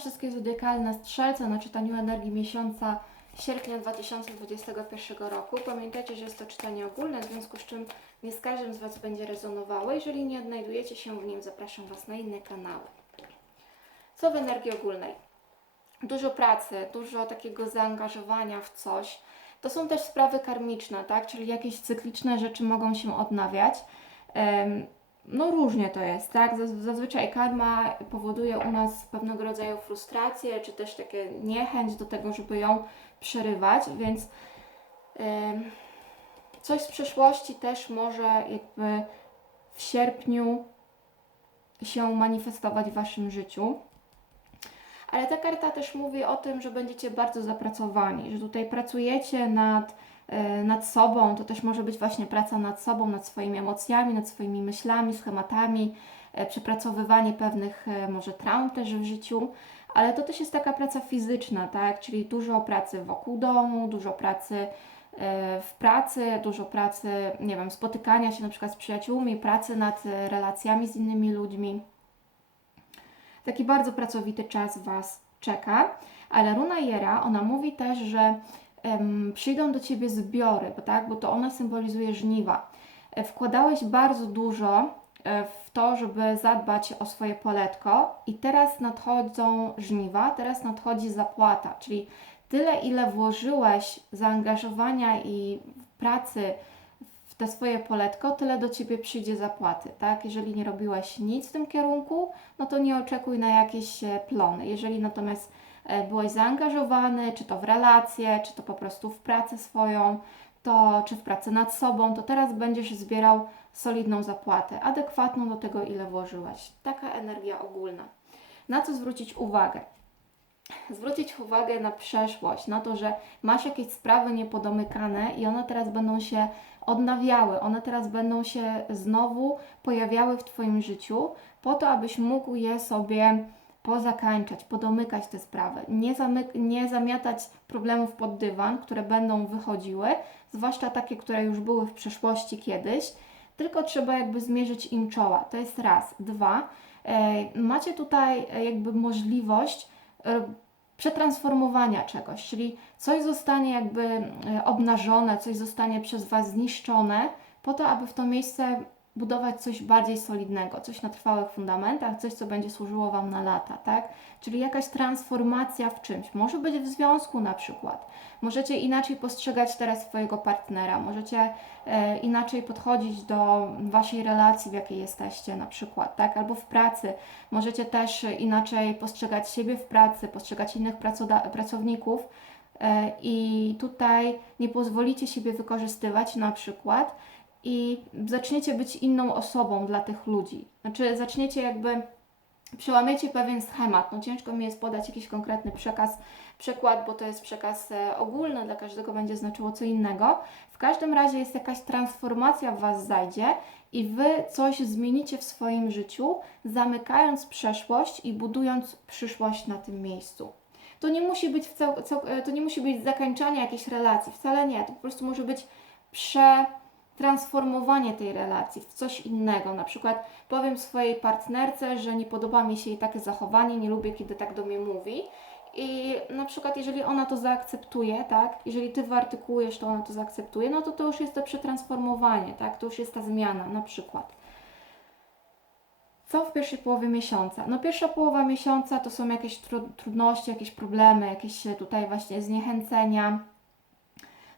wszystkie zodiakalne strzelce na czytaniu energii miesiąca sierpnia 2021 roku. Pamiętajcie, że jest to czytanie ogólne, w związku z czym nie z każdym z Was będzie rezonowało. Jeżeli nie odnajdujecie się w nim, zapraszam Was na inne kanały. Co w energii ogólnej? Dużo pracy, dużo takiego zaangażowania w coś. To są też sprawy karmiczne, tak? Czyli jakieś cykliczne rzeczy mogą się odnawiać. Em, no różnie to jest, tak? Zaz- Zazwyczaj karma powoduje u nas pewnego rodzaju frustrację, czy też takie niechęć do tego, żeby ją przerywać, więc em, coś z przeszłości też może jakby w sierpniu się manifestować w Waszym życiu. Ale ta karta też mówi o tym, że będziecie bardzo zapracowani, że tutaj pracujecie nad, nad sobą. To też może być właśnie praca nad sobą, nad swoimi emocjami, nad swoimi myślami, schematami, e, przepracowywanie pewnych e, może traum też w życiu. Ale to też jest taka praca fizyczna, tak? Czyli dużo pracy wokół domu, dużo pracy e, w pracy, dużo pracy, nie wiem, spotykania się na przykład z przyjaciółmi, pracy nad e, relacjami z innymi ludźmi taki bardzo pracowity czas Was czeka, ale runa Jera, ona mówi też, że przyjdą do Ciebie zbiory, bo, tak, bo to ona symbolizuje żniwa. E, Wkładałeś bardzo dużo e, w to, żeby zadbać o swoje poletko i teraz nadchodzą żniwa, teraz nadchodzi zapłata, czyli tyle, ile włożyłeś zaangażowania i pracy w te swoje poletko, tyle do Ciebie przyjdzie zapłaty, tak? Jeżeli nie robiłeś nic w tym kierunku, no to nie oczekuj na jakieś e, plony. Jeżeli natomiast byłeś zaangażowany, czy to w relacje, czy to po prostu w pracę swoją, to czy w pracę nad sobą, to teraz będziesz zbierał solidną zapłatę, adekwatną do tego, ile włożyłeś. Taka energia ogólna. Na co zwrócić uwagę? Zwrócić uwagę na przeszłość, na to, że masz jakieś sprawy niepodomykane i one teraz będą się odnawiały, one teraz będą się znowu pojawiały w Twoim życiu, po to, abyś mógł je sobie pozakańczać, podomykać te sprawy, nie, nie zamiatać problemów pod dywan, które będą wychodziły, zwłaszcza takie, które już były w przeszłości kiedyś, tylko trzeba jakby zmierzyć im czoła. To jest raz. Dwa, e, macie tutaj e, jakby możliwość e, przetransformowania czegoś, czyli coś zostanie jakby obnażone, coś zostanie przez Was zniszczone, po to, aby w to miejsce budować coś bardziej solidnego, coś na trwałych fundamentach, coś, co będzie służyło Wam na lata, tak? Czyli jakaś transformacja w czymś. Może być w związku na przykład. Możecie inaczej postrzegać teraz swojego partnera, możecie e, inaczej podchodzić do Waszej relacji, w jakiej jesteście na przykład, tak? Albo w pracy. Możecie też inaczej postrzegać siebie w pracy, postrzegać innych pracowników e, i tutaj nie pozwolicie siebie wykorzystywać na przykład i zaczniecie być inną osobą dla tych ludzi. Znaczy zaczniecie jakby przełamiecie pewien schemat. No ciężko mi jest podać jakiś konkretny przekaz, przykład, bo to jest przekaz e, ogólny, dla każdego będzie znaczyło co innego. W każdym razie jest jakaś transformacja w Was zajdzie i Wy coś zmienicie w swoim życiu, zamykając przeszłość i budując przyszłość na tym miejscu. To nie musi być, w cał, to nie musi być zakończenie jakiejś relacji, wcale nie. To po prostu może być prze transformowanie tej relacji w coś innego. Na przykład powiem swojej partnerce, że nie podoba mi się jej takie zachowanie, nie lubię, kiedy tak do mnie mówi. I na przykład, jeżeli ona to zaakceptuje, tak, jeżeli ty wyartykułujesz, to ona to zaakceptuje, no to to już jest to przetransformowanie, tak, to już jest ta zmiana, na przykład. Co w pierwszej połowie miesiąca? No pierwsza połowa miesiąca to są jakieś tru trudności, jakieś problemy, jakieś tutaj właśnie zniechęcenia,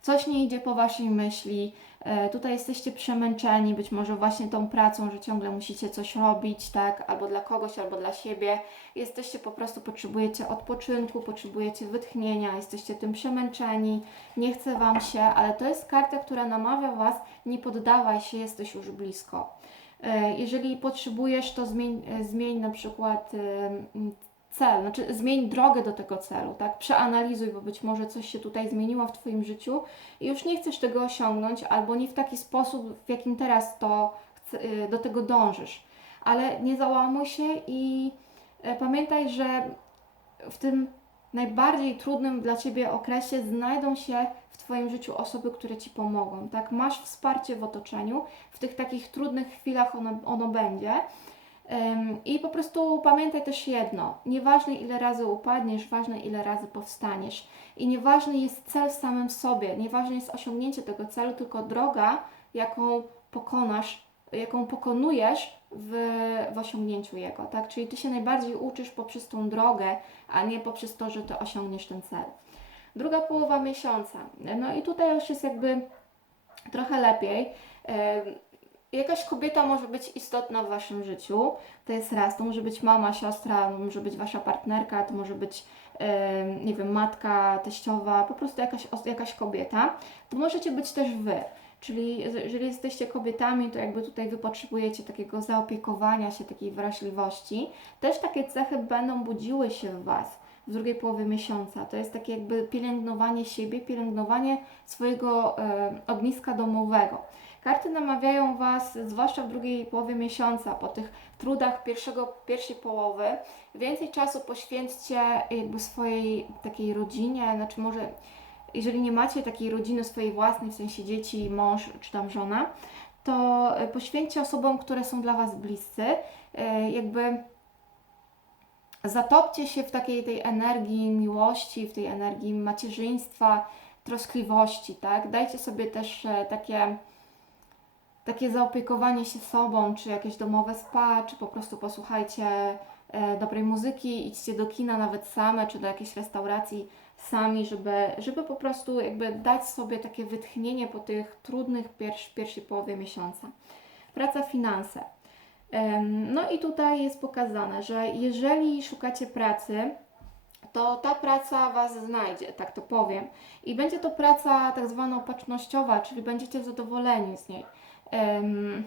coś nie idzie po Waszej myśli, e, tutaj jesteście przemęczeni, być może właśnie tą pracą, że ciągle musicie coś robić, tak, albo dla kogoś, albo dla siebie. Jesteście po prostu, potrzebujecie odpoczynku, potrzebujecie wytchnienia, jesteście tym przemęczeni, nie chce Wam się, ale to jest karta, która namawia Was, nie poddawaj się, jesteś już blisko. E, Jeżeli potrzebujesz, to zmień, e, zmień na przykład cel, znaczy zmień drogę do tego celu, tak? Przeanalizuj, bo być może coś się tutaj zmieniło w Twoim życiu i już nie chcesz tego osiągnąć, albo nie w taki sposób, w jakim teraz to y, do tego dążysz. Ale nie załamuj się i e, pamiętaj, że w tym najbardziej trudnym dla Ciebie okresie znajdą się w Twoim życiu osoby, które Ci pomogą, tak? Masz wsparcie w otoczeniu, w tych takich trudnych chwilach ono, ono będzie. I po prostu pamiętaj też jedno, nieważne ile razy upadniesz, ważne ile razy powstaniesz. I nieważny jest cel w samym sobie, nieważne jest osiągnięcie tego celu, tylko droga, jaką pokonasz, jaką pokonujesz w, w osiągnięciu jego, tak? Czyli Ty się najbardziej uczysz poprzez tą drogę, a nie poprzez to, że Ty osiągniesz ten cel. Druga połowa miesiąca. No i tutaj już jest jakby trochę lepiej. Jakaś kobieta może być istotna w Waszym życiu. To jest raz, to może być mama, siostra, może być Wasza partnerka, to może być, em, nie wiem, matka, teściowa, po prostu jakaś, jakaś kobieta. To możecie być też Wy. Czyli jeżeli jesteście kobietami, to jakby tutaj Wy potrzebujecie takiego zaopiekowania się, takiej wrażliwości. Też takie cechy będą budziły się w Was w drugiej połowie miesiąca. To jest takie jakby pielęgnowanie siebie, pielęgnowanie swojego e, ogniska domowego. Karty namawiają Was, zwłaszcza w drugiej połowie miesiąca, po tych trudach pierwszego, pierwszej połowy, więcej czasu poświęćcie jakby swojej takiej rodzinie, znaczy może jeżeli nie macie takiej rodziny swojej własnej, w sensie dzieci, mąż czy tam żona, to e, poświęćcie osobom, które są dla Was bliscy, e, jakby zatopcie się w takiej tej energii miłości, w tej energii macierzyństwa, troskliwości, tak? Dajcie sobie też e, takie takie zaopiekowanie się sobą, czy jakieś domowe spa, czy po prostu posłuchajcie e, dobrej muzyki, idźcie do kina nawet same, czy do jakiejś restauracji sami, żeby, żeby po prostu jakby dać sobie takie wytchnienie po tych trudnych pierwsz, pierwszej połowie miesiąca. Praca, finanse. No i tutaj jest pokazane, że jeżeli szukacie pracy, to ta praca Was znajdzie, tak to powiem. I będzie to praca tak zwana opatrznościowa, czyli będziecie zadowoleni z niej. Em,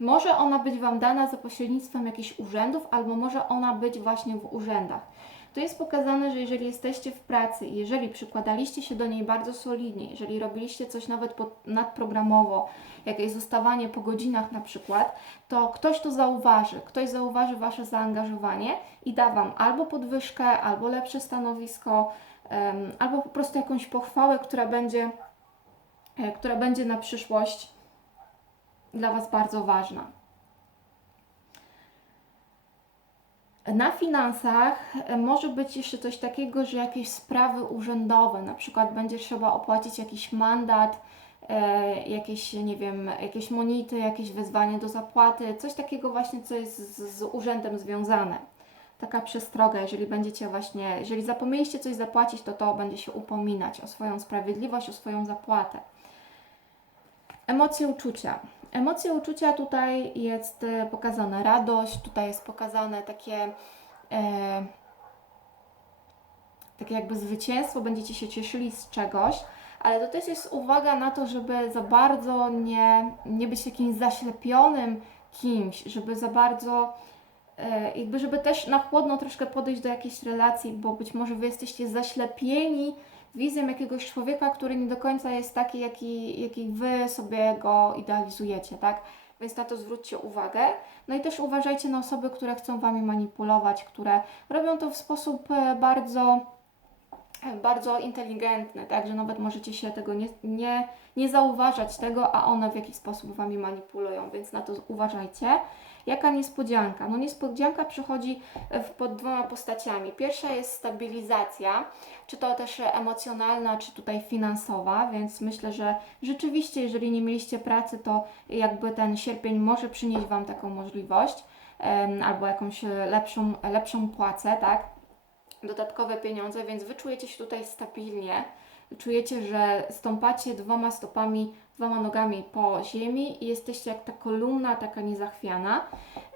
może ona być Wam dana za pośrednictwem jakichś urzędów, albo może ona być właśnie w urzędach. Tu jest pokazane, że jeżeli jesteście w pracy, jeżeli przykładaliście się do niej bardzo solidnie, jeżeli robiliście coś nawet pod, nadprogramowo, jakieś zostawanie po godzinach na przykład, to ktoś to zauważy, ktoś zauważy Wasze zaangażowanie i da Wam albo podwyżkę, albo lepsze stanowisko, em, albo po prostu jakąś pochwałę, która będzie, e, która będzie na przyszłość dla Was bardzo ważna. Na finansach e, może być jeszcze coś takiego, że jakieś sprawy urzędowe, na przykład będzie trzeba opłacić jakiś mandat, e, jakieś, nie wiem, jakieś monity, jakieś wezwanie do zapłaty, coś takiego właśnie, co jest z, z urzędem związane. Taka przestroga, jeżeli będziecie właśnie, jeżeli zapomnieliście coś zapłacić, to to będzie się upominać o swoją sprawiedliwość, o swoją zapłatę. Emocje, uczucia. Emocje, uczucia tutaj jest e, pokazana radość, tutaj jest pokazane takie, e, takie jakby zwycięstwo, będziecie się cieszyli z czegoś, ale to też jest uwaga na to, żeby za bardzo nie, nie być jakimś zaślepionym kimś, żeby za bardzo e, jakby żeby też na chłodno troszkę podejść do jakiejś relacji, bo być może Wy jesteście zaślepieni wizją jakiegoś człowieka, który nie do końca jest taki, jaki, jaki Wy sobie go idealizujecie, tak? Więc na to zwróćcie uwagę. No i też uważajcie na osoby, które chcą Wami manipulować, które robią to w sposób e, bardzo e, bardzo inteligentny, tak, że nawet możecie się tego nie, nie, nie zauważać tego, a one w jakiś sposób Wami manipulują, więc na to uważajcie. Jaka niespodzianka? No niespodzianka przychodzi w, pod dwoma postaciami. Pierwsza jest stabilizacja, czy to też emocjonalna, czy tutaj finansowa, więc myślę, że rzeczywiście, jeżeli nie mieliście pracy, to jakby ten sierpień może przynieść Wam taką możliwość, albo jakąś lepszą, lepszą płacę, tak? dodatkowe pieniądze, więc wy czujecie się tutaj stabilnie. Czujecie, że stąpacie dwoma stopami, dwoma nogami po ziemi i jesteście jak ta kolumna, taka niezachwiana.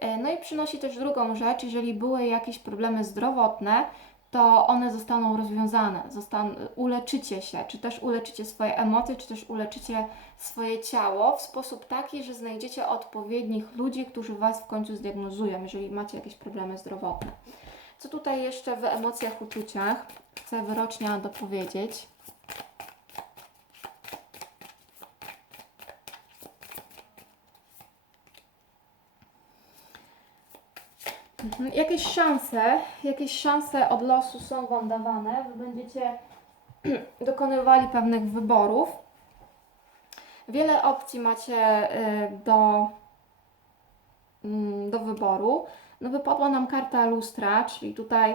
E, No i przynosi też drugą rzecz, jeżeli były jakieś problemy zdrowotne, to one zostaną rozwiązane, zostan- uleczycie się, czy też uleczycie swoje emocje, czy też uleczycie swoje ciało w sposób taki, że znajdziecie odpowiednich ludzi, którzy Was w końcu zdiagnozują, jeżeli macie jakieś problemy zdrowotne. Co tutaj jeszcze w emocjach, uczuciach chcę wyrocznia dopowiedzieć? Mhm. Jakieś szanse, jakieś szanse od losu są Wam dawane. Wy będziecie dokonywali pewnych wyborów. Wiele opcji macie y, do mm, do wyboru. No wypadła nam karta lustra, czyli tutaj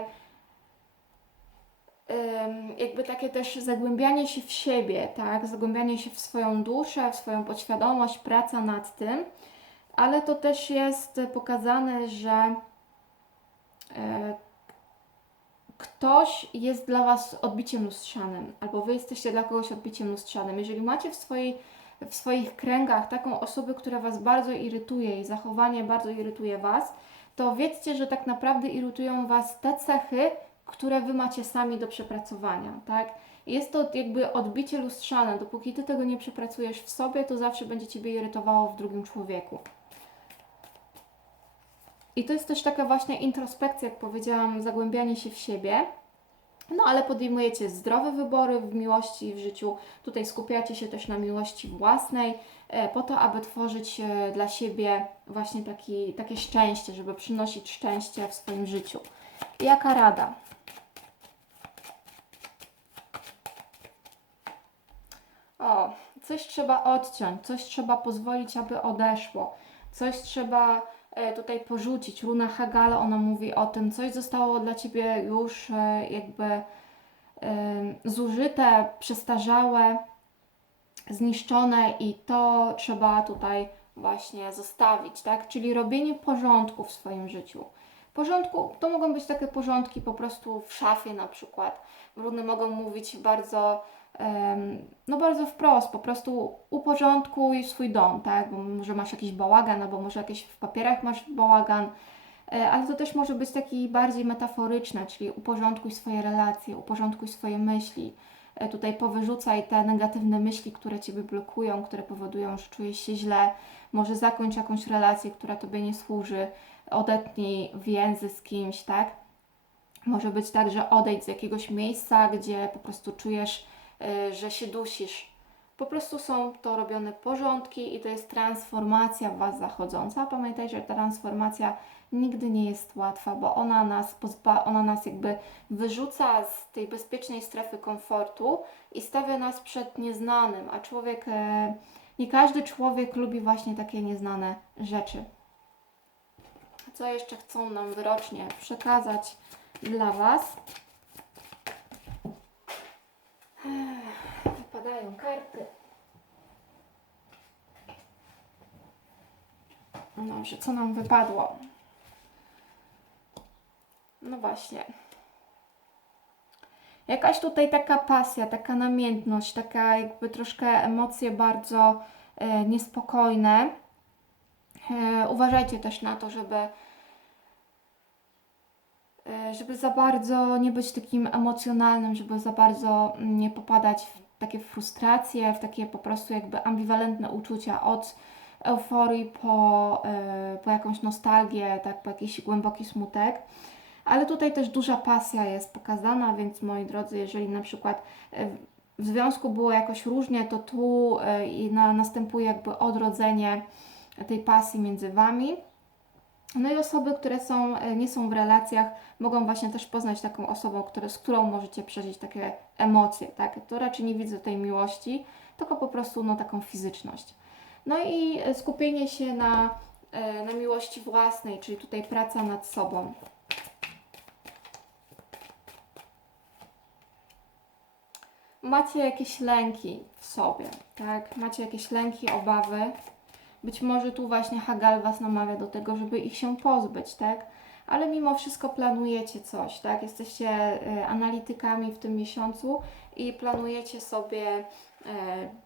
jakby takie też zagłębianie się w siebie, tak? Zagłębianie się w swoją duszę, w swoją podświadomość, praca nad tym, ale to też jest pokazane, że ktoś jest dla Was odbiciem lustrzanym, albo Wy jesteście dla kogoś odbiciem lustrzanym. Jeżeli macie w, swojej, w swoich kręgach taką osobę, która Was bardzo irytuje i zachowanie bardzo irytuje Was, to wiedzcie, że tak naprawdę irytują Was te cechy, które Wy macie sami do przepracowania, tak? Jest to jakby odbicie lustrzane. Dopóki Ty tego nie przepracujesz w sobie, to zawsze będzie Ciebie irytowało w drugim człowieku. I to jest też taka właśnie introspekcja, jak powiedziałam, zagłębianie się w siebie. No ale podejmujecie zdrowe wybory w miłości i w życiu. Tutaj skupiacie się też na miłości własnej, e, po to, aby tworzyć e, dla siebie właśnie taki, takie szczęście, żeby przynosić szczęście w swoim życiu. Jaka rada? O, coś trzeba odciąć, coś trzeba pozwolić, aby odeszło, coś trzeba tutaj porzucić. Runa Hagala, ona mówi o tym, coś zostało dla Ciebie już e, jakby e, zużyte, przestarzałe, zniszczone i to trzeba tutaj właśnie zostawić, tak? Czyli robienie porządku w swoim życiu. Porządku, to mogą być takie porządki po prostu w szafie na przykład. Runy mogą mówić bardzo no bardzo wprost, po prostu uporządkuj swój dom, tak? Bo może masz jakiś bałagan, albo może jakieś w papierach masz bałagan, e, ale to też może być taki bardziej metaforyczne, czyli uporządkuj swoje relacje, uporządkuj swoje myśli. E, tutaj powyrzucaj te negatywne myśli, które Ciebie blokują, które powodują, że czujesz się źle. Może zakończ jakąś relację, która Tobie nie służy. Odetnij więzy z kimś, tak? Może być tak, że odejdź z jakiegoś miejsca, gdzie po prostu czujesz że się dusisz. Po prostu są to robione porządki i to jest transformacja w Was zachodząca. Pamiętajcie, że ta transformacja nigdy nie jest łatwa, bo ona nas, pozba- ona nas jakby wyrzuca z tej bezpiecznej strefy komfortu i stawia nas przed nieznanym, a człowiek, e, nie każdy człowiek lubi właśnie takie nieznane rzeczy. Co jeszcze chcą nam wyrocznie przekazać dla Was? No dobrze, co nam wypadło? No właśnie. Jakaś tutaj taka pasja, taka namiętność, taka jakby troszkę emocje bardzo e, niespokojne. E, uważajcie też na to, żeby E, żeby za bardzo nie być takim emocjonalnym, żeby za bardzo nie popadać w takie frustracje, w takie po prostu jakby ambiwalentne uczucia od euforii po, e, po jakąś nostalgię, tak, po jakiś głęboki smutek. Ale tutaj też duża pasja jest pokazana, więc moi drodzy, jeżeli na przykład e, w związku było jakoś różnie, to tu następuje jakby odrodzenie tej pasji między Wami. No i osoby, które są, e, nie są w relacjach, mogą właśnie też poznać taką osobę, które, z którą możecie przeżyć takie emocje, tak? To raczej nie widzę tej miłości, tylko po prostu no, taką fizyczność. No i e, skupienie się na, e, na miłości własnej, czyli tutaj praca nad sobą. Macie jakieś lęki w sobie, tak? Macie jakieś lęki, obawy, być może tu właśnie Hagal Was namawia do tego, żeby ich się pozbyć, tak? Ale mimo wszystko planujecie coś, tak? Jesteście e, analitykami w tym miesiącu i planujecie sobie e,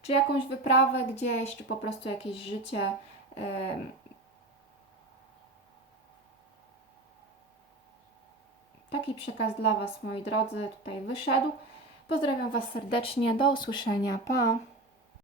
czy jakąś wyprawę gdzieś, czy po prostu jakieś życie. Taki przekaz dla Was, moi drodzy, tutaj wyszedł. Pozdrawiam Was serdecznie. Do usłyszenia. Pa!